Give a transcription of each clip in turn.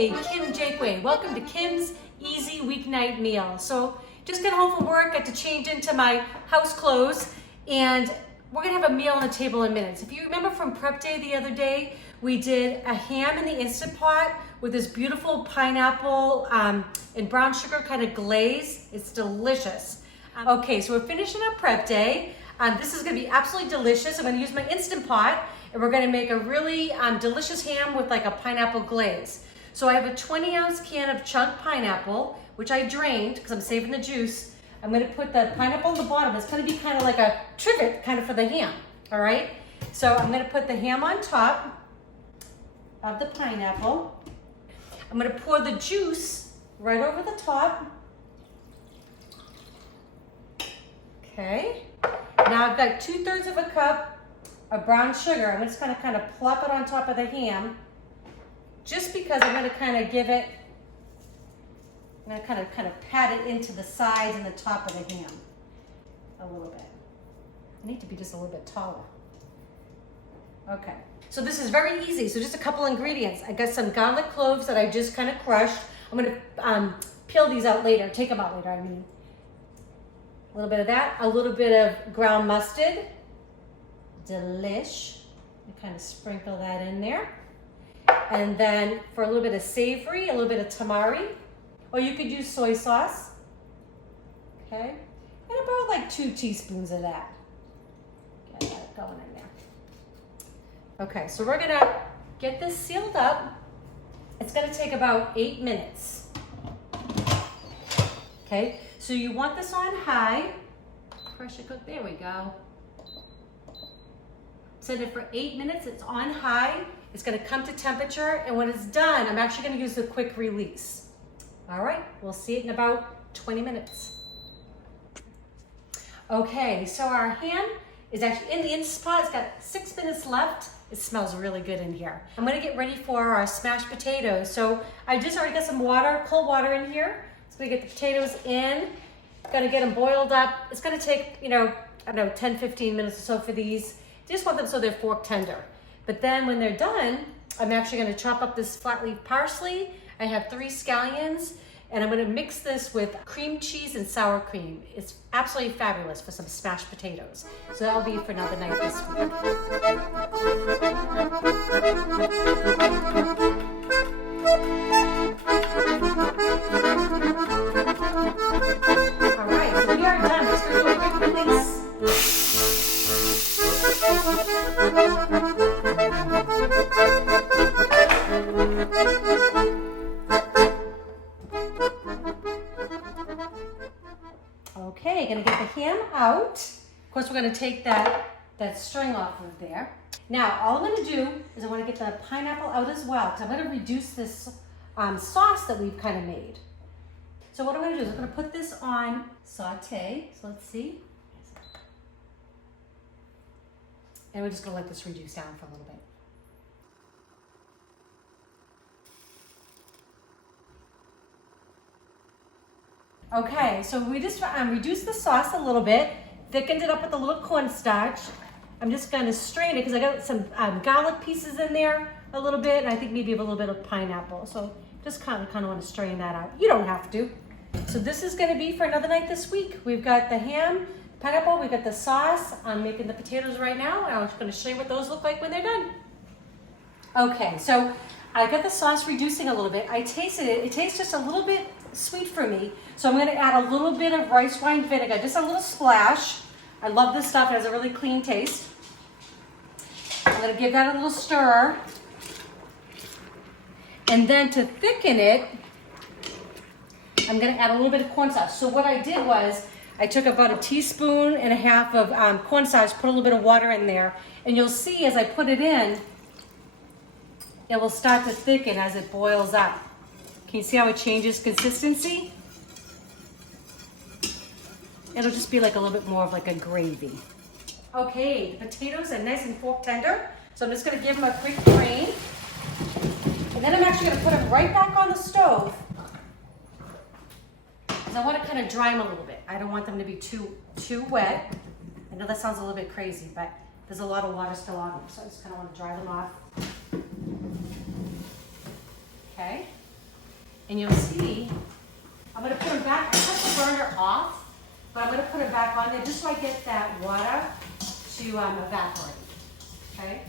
Hey, Kim Jakeway. Welcome to Kim's Easy Weeknight Meal. So just got home from work, got to change into my house clothes, and we're gonna have a meal on the table in minutes. If you remember from prep day the other day, we did a ham in the Instant Pot with this beautiful pineapple and brown sugar kind of glaze. It's delicious. Okay, so we're finishing our prep day. This is gonna be absolutely delicious. I'm gonna use my Instant Pot, and we're gonna make a really delicious ham with like a pineapple glaze. So I have a 20-ounce can of chunked pineapple, which I drained because I'm saving the juice. I'm gonna put the pineapple on the bottom. It's gonna be kind of like a trivet kind of for the ham, all right? So I'm gonna put the ham on top of the pineapple. I'm gonna pour the juice right over the top. Okay. Now I've got 2/3 of a cup of brown sugar. I'm just gonna kind of plop it on top of the ham, just because I'm gonna kind of give it, I'm gonna kind of pat it into the sides and the top of the ham a little bit. I need to be just a little bit taller. Okay, so this is very easy. So just a couple ingredients. I got some garlic cloves that I just kind of crushed. I'm gonna peel these out later, take them out later, I mean. A little bit of that, a little bit of ground mustard. Delish. You kind of sprinkle that in there. And then for a little bit of savory, a little bit of tamari, or you could use soy sauce. Okay, and about like 2 teaspoons of that. Get that going in there. Okay, so we're gonna get this sealed up. It's gonna take about 8 minutes. Okay, so you want this on high. Pressure cook, there we go. Set it for 8 minutes, it's on high. It's gonna come to temperature, and when it's done, I'm actually gonna use the quick release. All right, we'll see it in about 20 minutes. Okay, so our ham is actually in the Instant Pot. It's got 6 minutes left. It smells really good in here. I'm gonna get ready for our smashed potatoes. So I just already got some water, cold water in here. So I'm gonna get the potatoes in, gonna get them boiled up. It's gonna take, I don't know, 10, 15 minutes or so for these. Just want them so they're fork tender. But then when they're done, I'm actually gonna chop up this flat leaf parsley. I have 3 scallions, and I'm gonna mix this with cream cheese and sour cream. It's absolutely fabulous for some smashed potatoes. So that'll be for another night this week. All right, so we are done. Let's go do a quick release. Okay, gonna get the ham out. Of course, we're gonna take that string off of there. Now, all I'm gonna do is I wanna get the pineapple out as well, because I'm gonna reduce this sauce that we've kind of made. So what I'm gonna do is I'm gonna put this on sauté. So let's see. And we're just gonna let this reduce down for a little bit. Okay, so we just reduced the sauce a little bit, thickened it up with a little cornstarch. I'm just gonna strain it because I got some garlic pieces in there a little bit, and I think maybe a little bit of pineapple. So just kind of want to strain that out. You don't have to. So this is gonna be for another night this week. We've got the ham, pineapple, we've got the sauce. I'm making the potatoes right now, and I'm just gonna show you what those look like when they're done. Okay, so I got the sauce reducing a little bit. I tasted it. It tastes just a little bit sweet for me. So I'm gonna add a little bit of rice wine vinegar, just a little splash. I love this stuff. It has a really clean taste. I'm gonna give that a little stir. And then to thicken it, I'm gonna add a little bit of cornstarch. So what I did was, I took about 1.5 teaspoons of cornstarch, put a little bit of water in there, and you'll see as I put it in, it will start to thicken as it boils up. Can you see how it changes consistency? It'll just be like a little bit more of like a gravy. Okay, the potatoes are nice and fork tender, so I'm just gonna give them a quick drain. And then I'm actually gonna put them right back on the stove, because I wanna kind of dry them a little bit. I don't want them to be too wet. I know that sounds a little bit crazy, but there's a lot of water still on them, so I just kind of want to dry them off. Okay, And you'll see, I'm gonna put them back. I cut the burner off, but I'm gonna put them back on there just so I get that water to evaporate, okay?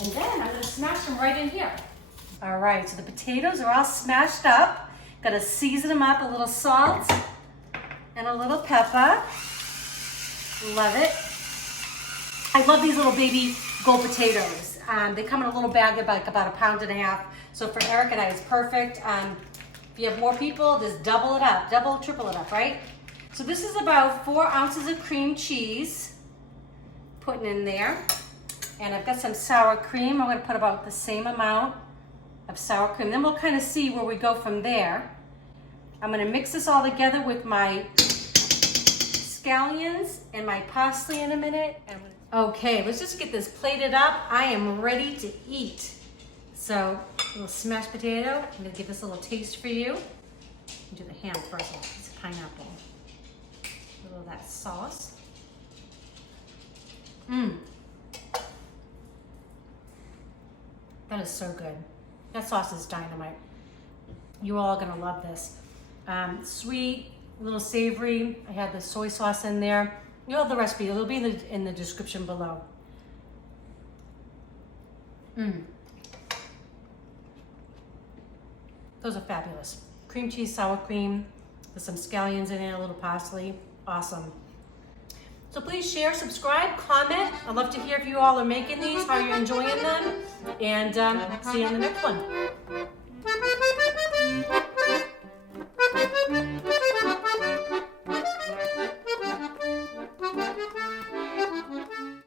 And then I'm gonna smash them right in here. All right, so the potatoes are all smashed up. Gotta season them up, a little salt and a little pepper. Love it. I love these little baby gold potatoes. They come in a little bag of like about 1.5 pounds. So for Eric and I, it's perfect. If you have more people, just double it up, triple it up, right? So this is about 4 ounces of cream cheese, putting in there. And I've got some sour cream. I'm gonna put about the same amount of sour cream. Then we'll kind of see where we go from there. I'm gonna mix this all together with my scallions and my parsley in a minute. Okay, let's just get this plated up. I am ready to eat. So, a little smashed potato. I'm gonna give this a little taste for you. Do the ham first, a piece of pineapple. A little of that sauce. That is so good. That sauce is dynamite. You're all gonna love this. Sweet, a little savory. I had the soy sauce in there. You'll have the recipe. It'll be in the description below. Those are fabulous. Cream cheese, sour cream, with some scallions in it, a little parsley. Awesome. So please share, subscribe, comment. I'd love to hear if you all are making these, how you're enjoying them. And see you in the next one.